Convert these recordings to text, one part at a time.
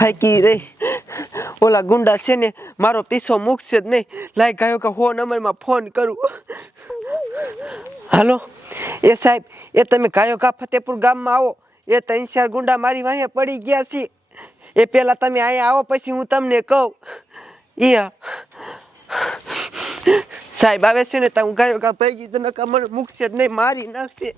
થાકી રહી. ઓલા ગુંડા છે ને, મારો પીછો મૂકશે જ નહીં. લાઈ ગયો કે હો નંબરમાં ફોન કરું. હાલો, એ સાહેબ, એ તમે ગાયો કા ફતેપુર ગામમાં આવો. એ ત્રણ ચાર ગુંડા મારી વાંહે પડી ગયા છે. એ પહેલા તમે અહીંયા આવો, પછી હું તમને કહું. ઈયા. સાહેબ, આવે છે ને તમે ગાયો કા ભાઈ ગઈ નકા મને મૂકશે જ નહીં, મારી નાખશે.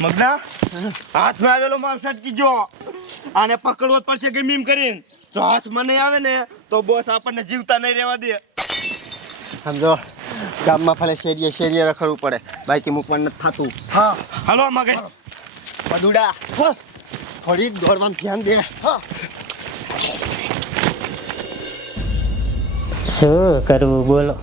મગના? હાથમાં આવેલો માલ સટકી જો આને પકડવો જ પડશે કે મીમ કરીને. જો હાથમાં નહીં આવે ને તો બોસ આપણને જીવતા નહીં રહેવા દે. સમજો? ગામમાં ફલે શેરીએ શેરીએ રખડવું પડે. બાકી મૂકવાનું નથી થતું. હા. હાલો મગજ. બદુડા. થોડી દોડવાનું ધ્યાન દે. શું કરવું બોલો.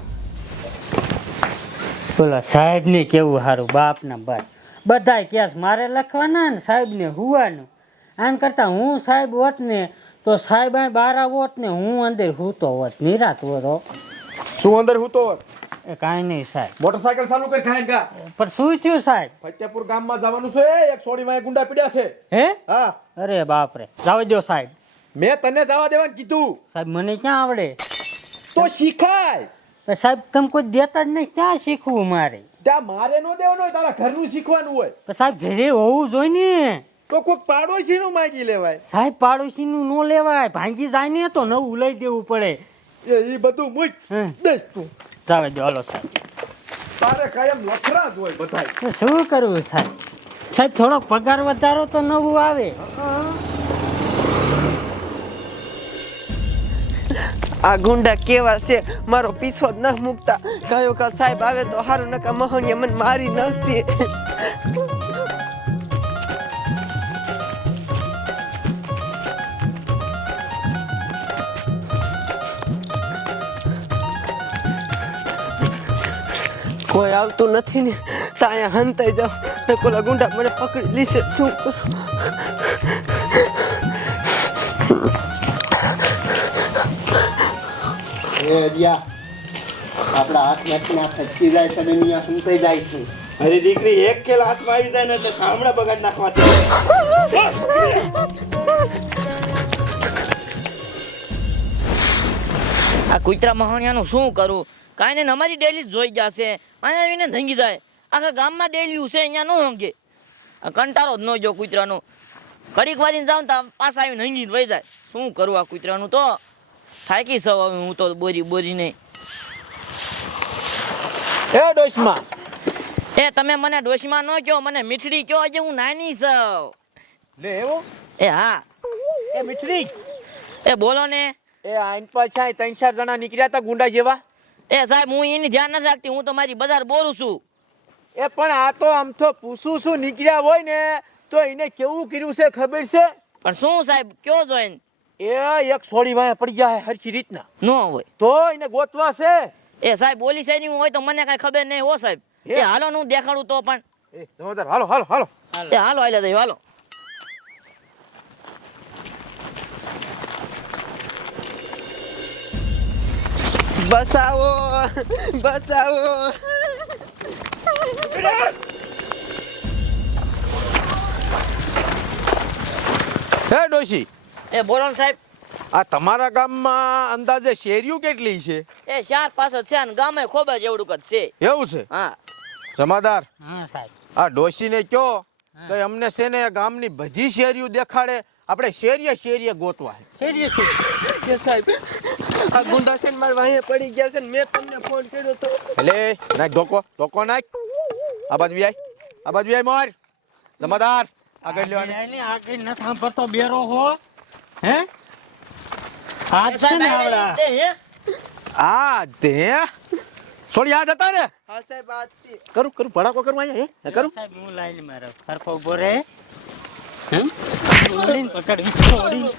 બોલો સાહેબને કેવું સારું બાપના બાપ. બધાય કેસ મારે લખવાના ને સાહેબ ને હુવાનું. આમ કરતા હું સાહેબ હોત ને તો સાહેબ અહીં બારા હોત ને હું અંદર હૂતો હોત નિરાત હોતો શું અંદર હું હોત? એ કાંઈ નહીં સાહેબ. મોટરસાયકલ ચાલુ કરી ખાઈ ગયા પણ શું થયું સાહેબ? ફતેપુર ગામમાં જવાનું છે એક સોડી માં ગુંડા પીડ્યા છે. હે? હા. અરે બાપરે જવા દો સાહેબ. મેં તને જવા દેવાનું કીધું. સાહેબ મને ક્યાં આવડે? તો શીખાય. સાહેબ તમે કોઈ દેતા જ નહીં. ક્યાં શીખવું મારે? ત્યાં મારે નો દેવાનું હોય તારા ઘરનું શીખવાનું હોય. તો સાહેબ ઘરે હોવું જોઈએ ને. તો કોઈક પાડોશી નું માગી લેવાય. સાહેબ પાડોશીનું નો લેવાય. ભાંગી જાય ને તો નવું લઈ દેવું પડે. એ બધું મૂક. હમ. તું. ચાલે ચાલો સાહેબ. તારે કાયમ લખરા જ હોય બધાય. શું કરવું સાહેબ? સાહેબ થોડો પગાર વધારો તો નવું આવે. આ ગુંડા કેવા છે? મારો પીછો ન મૂકતા. કયો કા સાહેબ આવે તો હારું નકા મહોણિયા મને મારી નાખશે. કોઈ આવતું નથી ને તાયા હંતાઈ જાવ ને કોલા ગુંડા મને પકડી લીશે. શું એ દિયા આપણા હાથમાંથી આ ખસકી જાય છે અને અહીંયા સુનતાઈ જાય છે? અરે દીકરી એક ખેલ હાથમાં આવી જાય ને એટલે સામડા બગાડ નાખવા છે. આ કુતરા મહાણિયાનું શું કરું? કાંઈ ને અમારી ડેલી જોઈ જશે. અહીંયા આવીને ધંગી જાય આખા ગામમાં ડેલી છે અહીંયા ન સમજે. આ કંટાળો જ ન જો કુતરાનો. કડીક વારીને જાઉં તો પાછા આવીને હંગી વહી જાય. શું કરું આ કૂતરાનું તો? થાકી સવ હવે હું તો બોરી બોરી નહીં. એ ડોશમાં. એ તમે મને ડોશમાં ન કહો મને મીઠડી કહો આજે હું નાની સૌ લે એવો? એ હા. એ મીઠડી? એ બોલો ને. એ આઈન પાછા ત્રણ ચાર જણા નીકળ્યા હતા ગુંડા જેવા? એ સાહેબ હું એની ધ્યાન નથી રાખતી હું તો મારી બજાર બોલું છું. એ પણ આ તો આમ તો પૂછું છું નીકળ્યા હોય ને તો એને કેવું કર્યું છે ખબર છે? પણ શું સાહેબ કયો જોઈને? એ એક સોડી વાય પડી જાય હરખી રીતના. ન હોય. તો એને ગોતવા છે? એ સાહેબ બોલી સાઈડ હોય તો મને કઈ ખબર નહીં હો સાહેબ. એ? હાલો હું દેખાડું તો પણ. એ જમાદાર હાલો હાલો હાલો. એ હાલો હાલે દઈ હાલો. બસાવો બસાવો. હે ડોશી એ બોલો ને સાહેબ. આ તમારા ગામમાં અંદાજે શેરીઓ કેટલી છે? એ ચાર પાંચ છે અને ગામે ખોબા જેવડું કદ છે. એવું છે? હા. જમાદાર હા સાહેબ. આ ડોશીને કયો તો અમને છે ને ગામની બધી શેરીઓ દેખાડે. આપણે શેરીએ શેરીએ ગોતવા. શેરીએ શેરીએ. સાહેબ આ ગુંડા છે મારા વાહે પડી ગયા છે ને મેં તમને ફોન કર્યો તો. લે નાખ ધોકો ધોકો નાખ. આ બાજુ આય આ બાજુ આય મોર. જમાદાર આગળ લેવાની. આગળ ન સાંભળતો બેરો હો. હે? હાથ છે સાહેબ ને આવડા. આ તે છોડી યાદ હતા ને? હા સાહેબ આ જ છે. કરું કરું ભડાકો કરવા અહીંયા હે? કરું? સાહેબ હું લાઈન મારો. સરખો ઊભો રહે. હમ ઓડીને પકડ ઓડીને.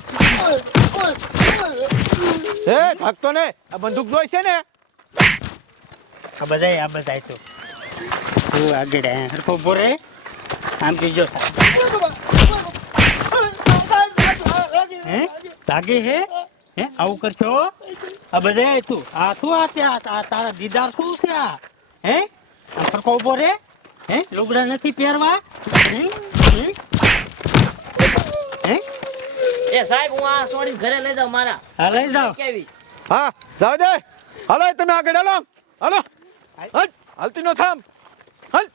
હે ભાગતો ને? આ બંદૂક જોઈ છે ને? આ બધાય આ બધાય તો. હું આગળ આયા. ઊભો રહે. આમ કીજો. હે? લાગે હે? હે? આવું કરશો? આ બધે તું. આ શું આ ત્યાં? આ તારા દીદાર શું છે આ? હે? આ ફરકો ઊભો રે. હે? લુગડા નથી પહેરવા? હે? એ સાહેબ હું આ સોડી ઘરે લઈ જાઉં મારા. હા લઈ જાઉં કેવી? હા જાઓ દે હાલો તમે આગળ હાલો. હાલો. હાલ હાલતી નો થામ. હાલ